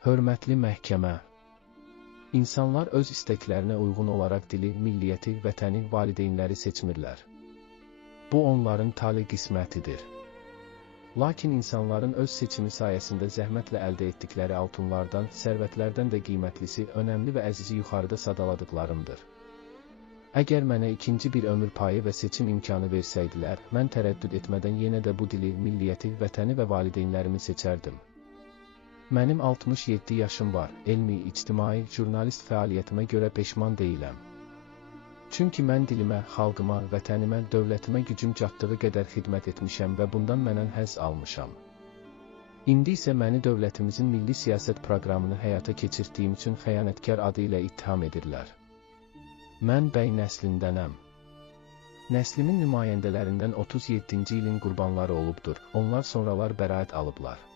Hörmətli məhkəmə, İnsanlar öz istəklərinə uyğun olaraq dili, milliyyəti, vətəni, valideynləri seçmirlər. Bu onların tale qismətidir. Lakin insanların öz seçimi sayəsində zəhmətlə əldə etdikləri altınlardan, sərvətlərdən də qiymətlisi, önəmli və əzizi yuxarıda sadaladıqlarımdır. Əgər mənə ikinci bir ömür payı və seçim imkanı versəydilər, mən tərəddüd etmədən yenə də bu dili, milliyyəti, vətəni və valideynlərimi seçərdim. Mənim 67 yaşım var, elmi, ictimai, jurnalist fəaliyyətimə görə peşman deyiləm. Çünki mən dilimə, xalqıma, vətənimə, dövlətimə gücüm çatdığı qədər xidmət etmişəm və bundan mənən həzz almışam. İndi isə məni dövlətimizin milli siyasət proqramını həyata keçirtdiyim üçün xəyanətkar adı ilə ittiham edirlər. Mən bəy nəslindənəm. Nəslimin nümayəndələrindən 37-ci ilin qurbanları olubdur, onlar sonralar bəraət alıblar.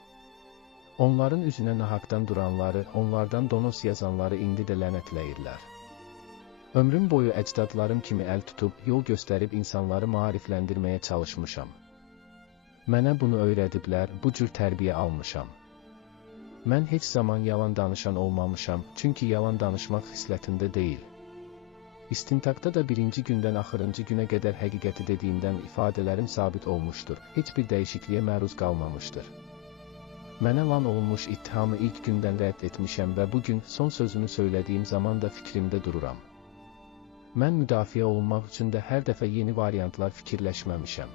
Onların üzünə nahaqdan duranları, onlardan donos yazanları indi də lənətləyirlər. Ömrüm boyu əcdadlarım kimi əl tutub, yol göstərib insanları maarifləndirməyə çalışmışam. Mənə bunu öyrədiblər, bu cür tərbiyə almışam. Mən heç zaman yalan danışan olmamışam, çünki yalan danışmaq xislətimdə deyil. İstintaqda da birinci gündən axırıncı günə qədər həqiqəti dediyimdən ifadələrim sabit olmuşdur, heç bir dəyişikliyə məruz qalmamışdır. Mənə lan olunmuş ittihamı ilk gündən rədd etmişəm və bugün son sözümü söylədiyim zaman da fikrimdə dururam. Mən müdafiə olunmaq üçün də hər dəfə yeni variantlar fikirləşməmişəm.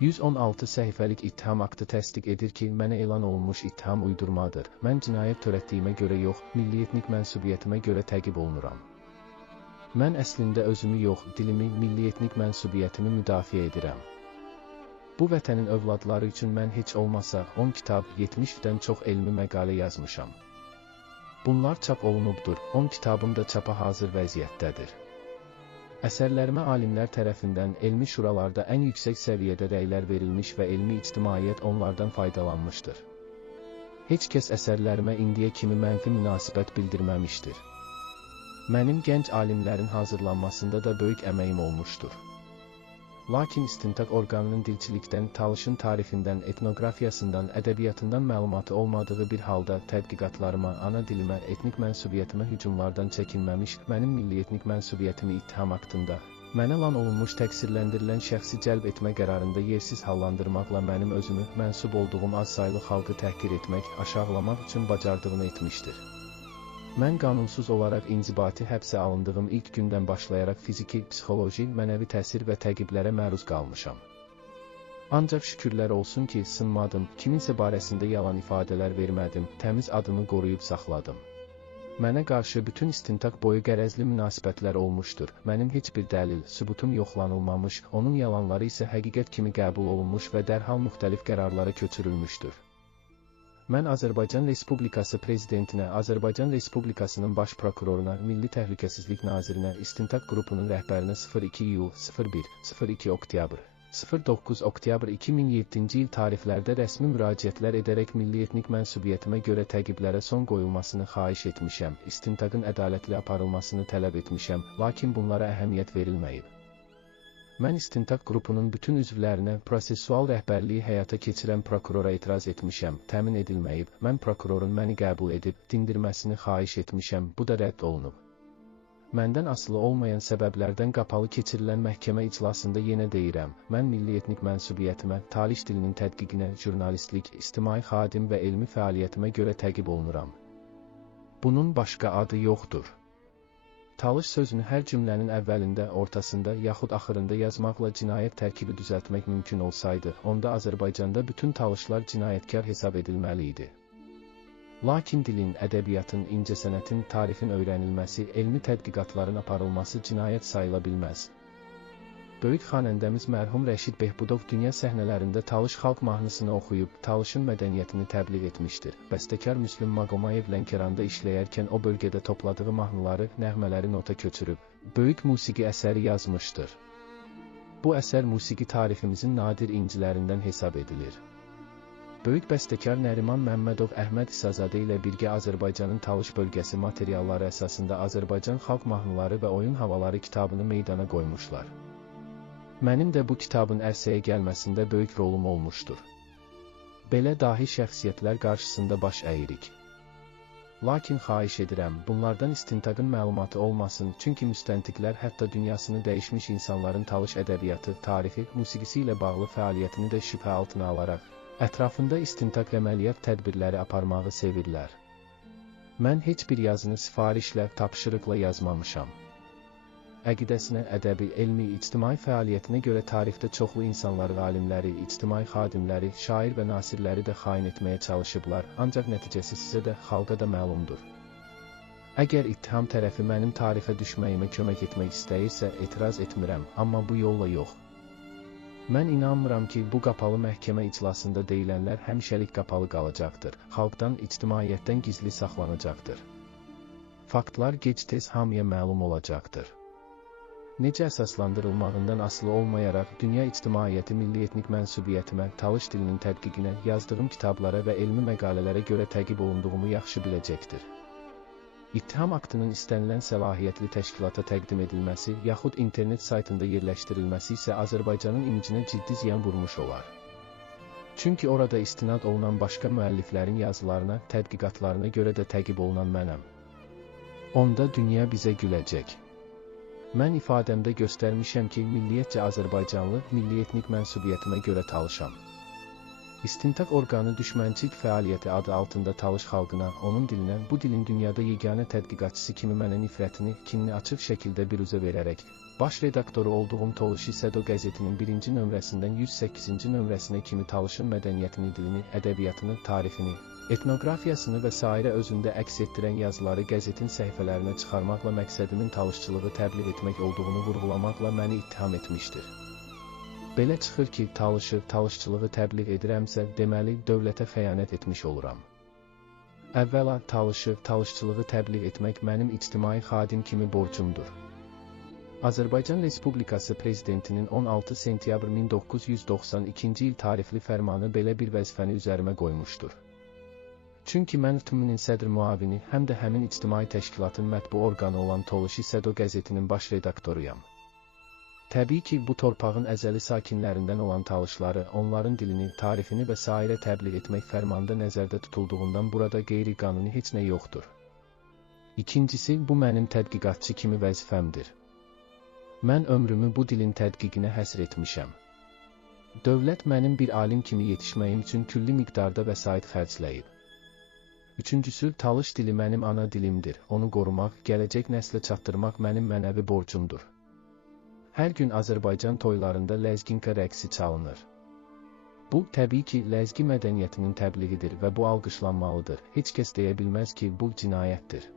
116 səhifəlik ittiham aktı təsdiq edir ki, mənə elan olunmuş ittiham uydurmadır. Mən cinayət törətdiyimə görə yox, milliyyətnik mənsubiyyətimə görə təqib olunuram. Mən əslində özümü yox, dilimi, milliyyətnik mənsubiyyətimi müdafiə edirəm. Bu vətənin övladları üçün mən heç olmasa 10 kitab, 70-dən çox elmi məqalə yazmışam. Bunlar çap olunubdur, 10 kitabım da çapa hazır vəziyyətdədir. Əsərlərimə alimlər tərəfindən elmi şuralarda ən yüksək səviyyədə rəylər verilmiş və elmi ictimaiyyət onlardan faydalanmışdır. Heç kəs əsərlərimə indiyə kimi mənfi münasibət bildirməmişdir. Mənim gənc alimlərin hazırlanmasında da böyük əməyim olmuşdur. Lakin istintaq orqanının dilçilikdən, Talışın tarixindən, etnoqrafiyasından, ədəbiyyatından məlumatı olmadığı bir halda tədqiqatlarıma, ana dilimə, etnik mənsubiyyətimə hücumlardan çəkinməmiş, mənim milliyyətnik mənsubiyyətimi ittiham aktında, mənə lan olunmuş təqsirləndirilən şəxsi cəlb etmə qərarında yersiz hallandırmaqla mənim özümü, mənsub olduğum az saylı xalqı təhqir etmək, aşağılamaq üçün bacardığını etmişdir. Mən qanunsuz olaraq inzibati həbsə alındığım ilk gündən başlayaraq fiziki, psixoloji, mənəvi təsir və təqiblərə məruz qalmışam. Ancaq şükürlər olsun ki, sınmadım, kiminsə barəsində yalan ifadələr vermədim, təmiz adımı qoruyub saxladım. Mənə qarşı bütün istintaq boyu qərəzli münasibətlər olmuşdur, mənim heç bir dəlil, sübutum yoxlanılmamış, onun yalanları isə həqiqət kimi qəbul olunmuş və dərhal müxtəlif qərarlara köçürülmüşdür. Mən Azərbaycan Respublikası Prezidentinə, Azərbaycan Respublikasının Baş Prokuroruna, Milli Təhlükəsizlik Nazirinə, İstintaq Qrupunun rəhbərinə 02 iyul, 01, 02 oktyabr, 09 oktyabr 2007-ci il tarixlərdə rəsmi müraciətlər edərək milliyyətnik mənsubiyyətimə görə təqiblərə son qoyulmasını xahiş etmişəm, istintaqın ədalətli aparılmasını tələb etmişəm, lakin bunlara əhəmiyyət verilməyib. Mən istintaq qrupunun bütün üzvlərinə prosessual rəhbərliyi həyata keçirən prokurora etiraz etmişəm, təmin edilməyib, mən prokurorun məni qəbul edib, dindirməsini xahiş etmişəm, bu da rədd olunub. Məndən asılı olmayan səbəblərdən qapalı keçirilən məhkəmə iclasında yenə deyirəm, mən milliyyətnik mənsubiyyətimə, Talış dilinin tədqiqinə, jurnalistlik, ictimai xadim və elmi fəaliyyətimə görə təqib olunuram. Bunun başqa adı yoxdur. Talış sözünü hər cümlənin əvvəlində, ortasında, yaxud axırında yazmaqla cinayət tərkibi düzəltmək mümkün olsaydı, onda Azərbaycanda bütün talışlar cinayətkar hesab edilməli idi. Lakin dilin, ədəbiyyatın, incəsənətin, tarixin öyrənilməsi, elmi tədqiqatların aparılması cinayət sayıla bilməz. Böyük xanəndəmiz mərhum Rəşid Behbudov dünya səhnələrində Talış xalq mahnısını oxuyub, Talışın mədəniyyətini təbliğ etmişdir. Bəstəkar Müslüm Maqomayev Lənkəranda işləyərkən o bölgədə topladığı mahnıları, nəğmələri nota köçürüb, böyük musiqi əsəri yazmışdır. Bu əsər musiqi tariximizin nadir incilərindən hesab edilir. Böyük bəstəkar Nəriman Məmmədov Əhməd İsazadə ilə birgə Azərbaycanın Talış bölgəsi materialları əsasında Azərbaycan xalq mahnıları və oyun havaları kitabını meydana qoymuşlar. Mənim də bu kitabın ərsəyə gəlməsində böyük rolum olmuşdur. Belə dahi şəxsiyyətlər qarşısında baş əyirik. Lakin xahiş edirəm, bunlardan istintaqın məlumatı olmasın, çünki müstəntiqlər hətta dünyasını dəyişmiş insanların talış ədəbiyyatı, tarixi, musiqisi ilə bağlı fəaliyyətini də şübhə altına alaraq, ətrafında istintaq əməliyyat tədbirləri aparmağı sevirlər. Mən heç bir yazını sifarişlə, tapşırıqla yazmamışam. Əqidəsinə, ədəbi, elmi, ictimai fəaliyyətinə görə tarixdə çoxlu insanları, alimləri, ictimai xadimləri, şair və nasirləri də xain etməyə çalışıblar, ancaq nəticəsi sizə də, xalqa da məlumdur. Əgər ittiham tərəfi mənim tarixə düşməyimə kömək etmək istəyirsə, etiraz etmirəm, amma bu yolla yox. Mən inanmıram ki, bu qapalı məhkəmə iclasında deyilənlər həmişəlik qapalı qalacaqdır, xalqdan, ictimaiyyətdən gizli saxlanacaqdır. Faktlar gec-tez hamıya məlum olacaqdır. Necə əsaslandırılmağından asılı olmayaraq, dünya ictimaiyyəti milli etnik mənsubiyyətimə, talış dilinin tədqiqinə, yazdığım kitablara və elmi məqalələrə görə təqib olunduğumu yaxşı biləcəkdir. İttiham aktının istənilən səlahiyyətli təşkilata təqdim edilməsi, yaxud internet saytında yerləşdirilməsi isə Azərbaycanın imicinə ciddi ziyan vurmuş olar. Çünki orada istinad olunan başqa müəlliflərin yazılarına, tədqiqatlarına görə də təqib olunan mənəm. Onda dünya bizə güləcək. Mən ifadəmdə göstərmişəm ki, milliyyətcə Azərbaycanlı, milli etnik mənsubiyyətimə görə talışam. İstintaq orqanı düşmənçilik fəaliyyəti adı altında talış xalqına, onun dilinə, bu dilin dünyada yeganə tədqiqatçısı kimi mənə nifrətini, kinini açıq şəkildə biruzə verərək, baş redaktoru olduğum Toluşi Sədo qəzetinin 1-ci nömrəsindən 108-ci nömrəsinə kimi talışın mədəniyyətini, dilini, ədəbiyyatını, tarixini, etnoqrafiyasını və sairə özündə əks etdirən yazıları qəzetin səhifələrinə çıxarmaqla məqsədimin talışçılığı təbliğ etmək olduğunu vurğulamaqla məni ittiham etmişdir. Belə çıxır ki, talışçılığı təbliğ edirəmsə, deməli, dövlətə xəyanət etmiş oluram. Əvvəla, talışçılığı təbliğ etmək mənim ictimai xadim kimi borcumdur. Azərbaycan Respublikası Prezidentinin 16 sentyabr 1992-ci il tarixli fərmanı belə bir vəzifəni üzərimə qoymuşdur. Çünki mən TMİ-nin sədr müavini, həm də həmin ictimai təşkilatın mətbu orqanı olan Toluşi Sədo qəzetinin baş redaktoruyam. Təbii ki, bu torpağın əzəli sakinlərindən olan talışları, onların dilini, tarixini və sairə təbliğ etmək fərmanda nəzərdə tutulduğundan burada qeyri-qanuni heç nə yoxdur. İkincisi, bu mənim tədqiqatçı kimi vəzifəmdir. Mən ömrümü bu dilin tədqiqinə həsr etmişəm. Dövlət mənim bir alim kimi yetişməyim üçün külli miqdarda vəsait xərcləyib. Üçüncüsü, talış dili mənim ana dilimdir, onu qorumaq, gələcək nəslə çatdırmaq mənim mənəvi borcumdur. Hər gün Azərbaycan toylarında ləzginka rəqsi çalınır. Bu, təbii ki, ləzgi mədəniyyətinin təbliğidir və bu alqışlanmalıdır. Heç kəs deyə bilməz ki, bu cinayətdir.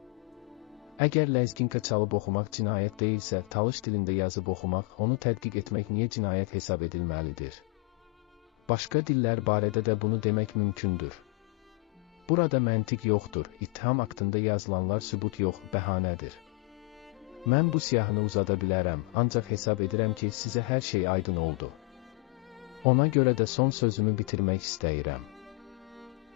Əgər ləzginka çalıb oxumaq cinayət deyilsə, talış dilində yazıb oxumaq, onu tədqiq etmək niyə cinayət hesab edilməlidir? Başqa dillər barədə də bunu demək mümkündür. Burada məntiq yoxdur, ittiham aktında yazılanlar sübut yox, bəhanədir. Mən bu siyahını uzada bilərəm, ancaq hesab edirəm ki, sizə hər şey aydın oldu. Ona görə də son sözümü bitirmək istəyirəm.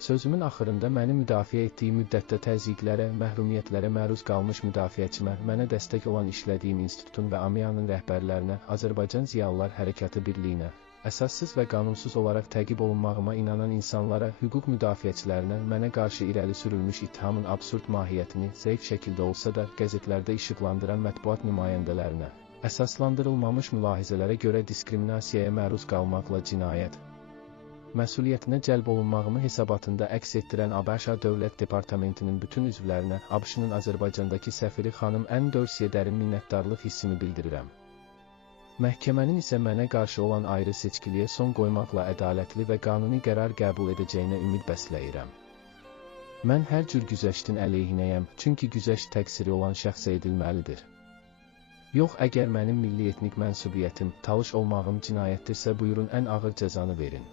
Sözümün axırında məni müdafiə etdiyi müddətdə təzyiqlərə, məhrumiyyətlərə məruz qalmış müdafiəçimə, mənə dəstək olan işlədiyim institutun və AMİA'nın rəhbərlərinə, Azərbaycan Ziyalılar Hərəkatı Birliyinə, əsassız və qanunsuz olaraq təqib olunmağıma inanan insanlara, hüquq müdafiəçilərinə, mənə qarşı irəli sürülmüş ittihamın absurd mahiyyətini, zəif şəkildə olsa da, qəzetlərdə işıqlandıran mətbuat nümayəndələrinə, əsaslandırılmamış mülahizələrə görə diskriminasiyaya məruz qalmaqla cinayət məsuliyyətinə cəlb olunmağımı hesabatında əks etdirən ABŞ Dövlət Departamentinin bütün üzvlərinə, ABŞ-nın Azərbaycandakı səfiri xanım Ann Dorsey'ə dərin minnətdarlıq hissimi bildirirəm. Məhkəmənin isə mənə qarşı olan ayrı seçkiliyə son qoymaqla ədalətli və qanuni qərar qəbul edəcəyinə ümid bəsləyirəm. Mən hər cür güzəştin əleyhinəyəm, çünki güzəşt təqsiri olan şəxsə edilməlidir. Yox, əgər mənim milli etnik mənsubiyyətim, talış olmağım cinayətdirsə, buyurun ən ağır cəzanı verin.